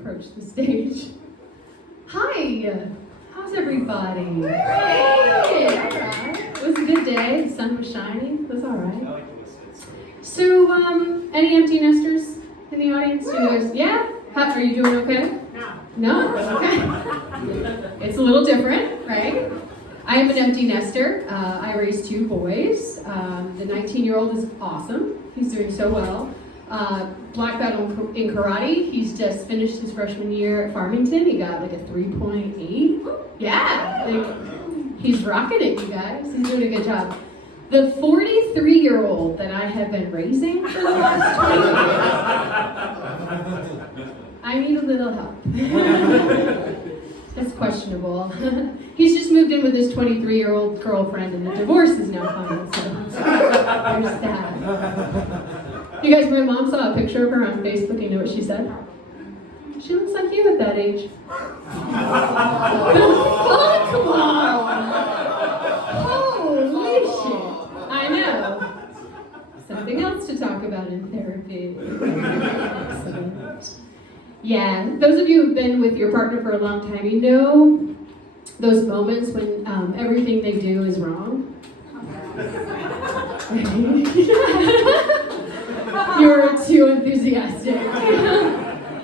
approach the stage. Hi! How's everybody? Hey! Alright. It was a good day. The sun was shining. It was alright. So, any empty nesters in the audience? You guys, yeah? Are you doing okay? No? Okay. It's a little different, right? I am an empty nester. I raised 2 boys. The 19-year-old is awesome. He's doing so well. Black belt in karate. He's just finished his freshman year at Farmington. He got like a 3.8. Yeah, like, he's rocking it, you guys. He's doing a good job. The 43-year-old that I have been raising for the last 20 years, I need a little help. That's questionable. He's just moved in with his 23-year-old girlfriend, and the divorce is now final. So there's that. You guys, my mom saw a picture of her on Facebook. You know what she said? She looks like you at that age. Oh, come on! Holy shit! I know. Something else to talk about in therapy. Excellent. Yeah, those of you who've been with your partner for a long time, you know those moments when everything they do is wrong. You're too enthusiastic.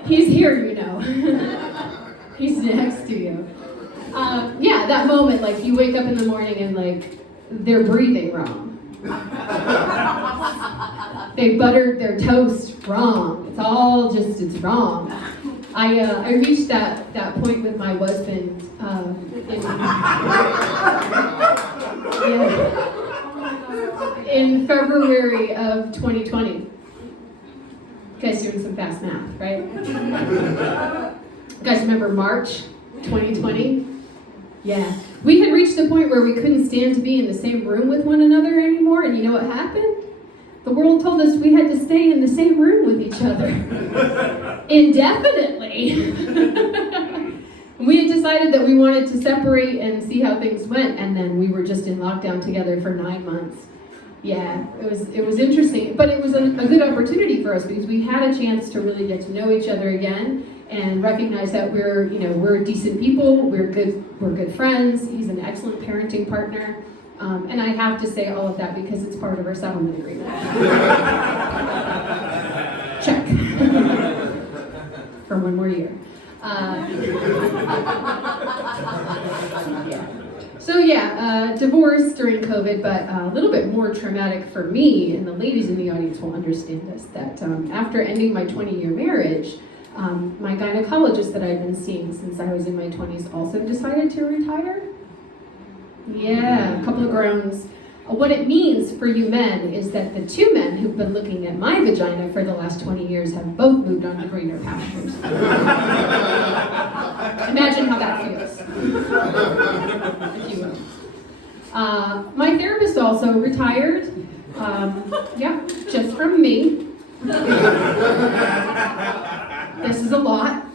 He's here, you know. He's next to you. Yeah, that moment, like you wake up in the morning and like they're breathing wrong. They buttered their toast wrong. It's wrong. I reached that point with my husband in February of 2020. You guys doing some fast math, right? You guys remember March 2020? Yeah. We had reached the point where we couldn't stand to be in the same room with one another anymore, and you know what happened? The world told us we had to stay in the same room with each other. Indefinitely. We had decided that we wanted to separate and see how things went, and then we were just in lockdown together for 9 months. Yeah, it was interesting, but it was a good opportunity for us because we had a chance to really get to know each other again and recognize that we're decent people, we're good friends. He's an excellent parenting partner, and I have to say all of that because it's part of our settlement agreement. Check. For 1 more year. Yeah. So yeah, divorce during COVID, but a little bit more traumatic for me, and the ladies in the audience will understand this, that after ending my 20-year marriage, my gynecologist that I've been seeing since I was in my 20s also decided to retire. Yeah, a couple of groans. What it means for you men is that the 2 men who've been looking at my vagina for the last 20 years have both moved on to greener pastures. Imagine how that feels, if you will. My therapist also retired, yeah, just from me. This is a lot.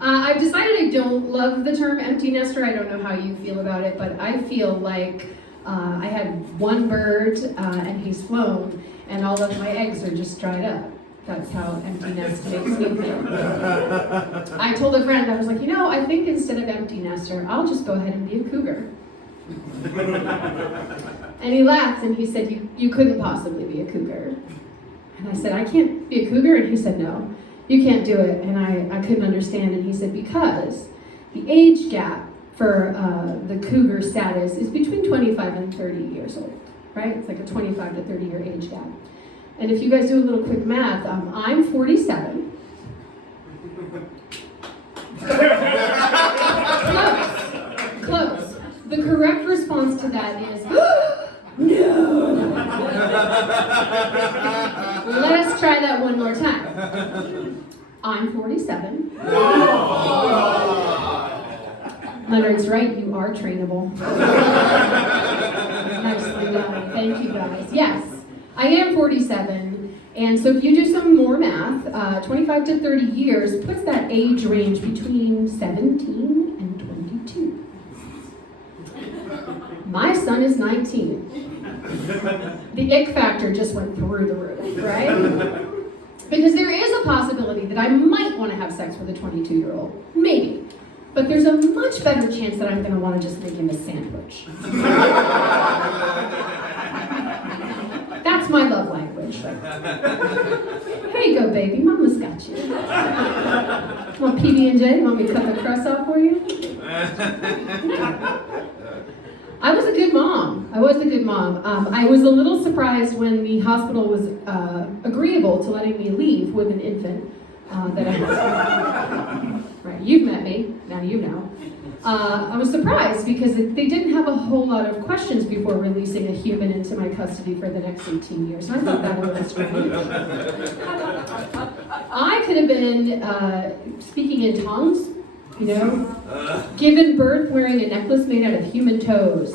I've decided I don't love the term empty nester. I don't know how you feel about it, but I feel like I had 1 bird and he's flown, and all of my eggs are just dried up. That's how empty nest makes me feel. I told a friend, I was like, I think instead of empty nester, I'll just go ahead and be a cougar. And he laughed and he said, you couldn't possibly be a cougar. And I said, I can't be a cougar? And he said, no, you can't do it. And I couldn't understand. And he said, because the age gap for the cougar status is between 25 and 30 years old, right? It's like a 25 to 30 year age gap. And if you guys do a little quick math, I'm 47. Close. The correct response to that is, no. Let us try that one more time. I'm 47. Leonard's right, you are trainable. Nicely done. Thank you guys. Yes, I am 47. And so if you do some more math, 25 to 30 years puts that age range between 17 and 22. My son is 19. The ick factor just went through the roof, right? Because there is a possibility that I might want to have sex with a 22-year-old. Maybe. But there's a much better chance that I'm going to want to just make him a sandwich. That's my love language. Here you go, baby. Mama's got you. Want PB&J? Want me to cut the crust off for you? I was a good mom. I was a little surprised when the hospital was agreeable to letting me leave with an infant that I was. Right, you've met me. Now you know. I was surprised because they didn't have a whole lot of questions before releasing a human into my custody for the next 18 years. So I thought that was strange. I could have been speaking in tongues, you know, given birth wearing a necklace made out of human toes.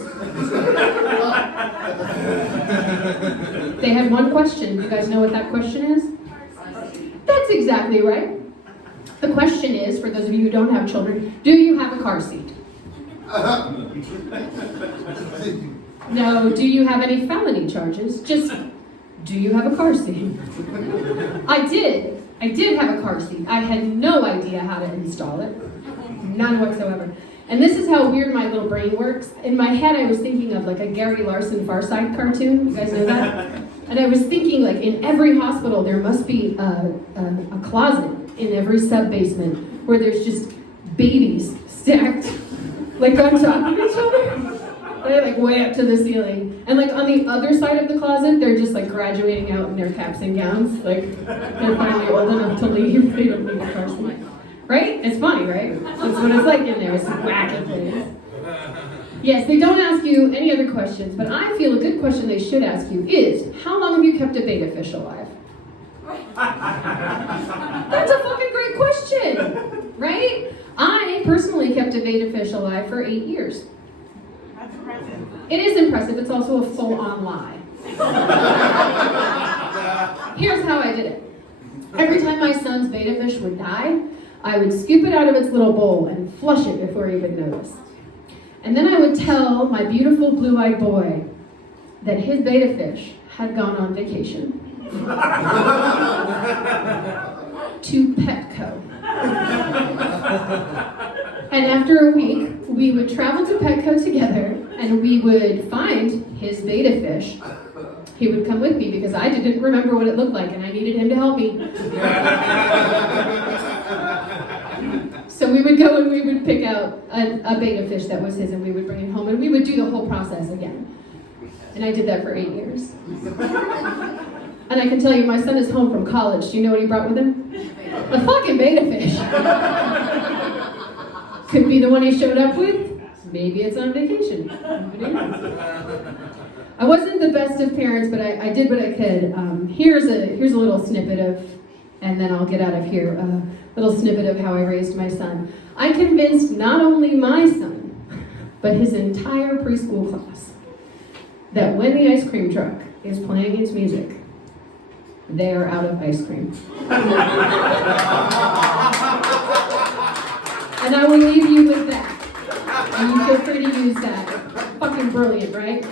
They had one question. You guys know what that question is? That's exactly right. The question is, for those of you who don't have children, do you have a car seat? No, do you have any felony charges? Just, do you have a car seat? I did have a car seat. I had no idea how to install it. None whatsoever. And this is how weird my little brain works. In my head, I was thinking of like a Gary Larson Far Side cartoon. You guys know that? And I was thinking, like, in every hospital, there must be a closet in every sub-basement where there's just babies stacked, like, on top of each other. They're, like, way up to the ceiling. And, like, on the other side of the closet, they're just, like, graduating out in their caps and gowns. Like, they're finally old enough to leave. They don't need a car seat. Right? It's funny, right? That's what it's like in there. It's a wacky place. Yes, they don't ask you any other questions, but I feel a good question they should ask you is, how long have you kept a beta fish alive? That's a fucking great question, right? I personally kept a beta fish alive for 8 years. That's impressive. It is impressive. It's also a full-on lie. Here's how I did it. Every time my son's beta fish would die, I would scoop it out of its little bowl and flush it before he would notice. And then I would tell my beautiful blue-eyed boy that his beta fish had gone on vacation to Petco. And after a week, we would travel to Petco together and we would find his beta fish. He would come with me because I didn't remember what it looked like and I needed him to help me. So we would go and we would pick out a beta fish that was his and we would bring it home and we would do the whole process again. And I did that for 8 years. And I can tell you, my son is home from college. Do you know what he brought with him? A fucking beta fish. Could be the one he showed up with. Maybe it's on vacation. I wasn't the best of parents, but I did what I could. Here's a little snippet of, and then I'll get out of here, a little snippet of how I raised my son. I convinced not only my son, but his entire preschool class that when the ice cream truck is playing its music, they are out of ice cream. And I will leave you with that. And you feel free to use that. Fucking brilliant, right?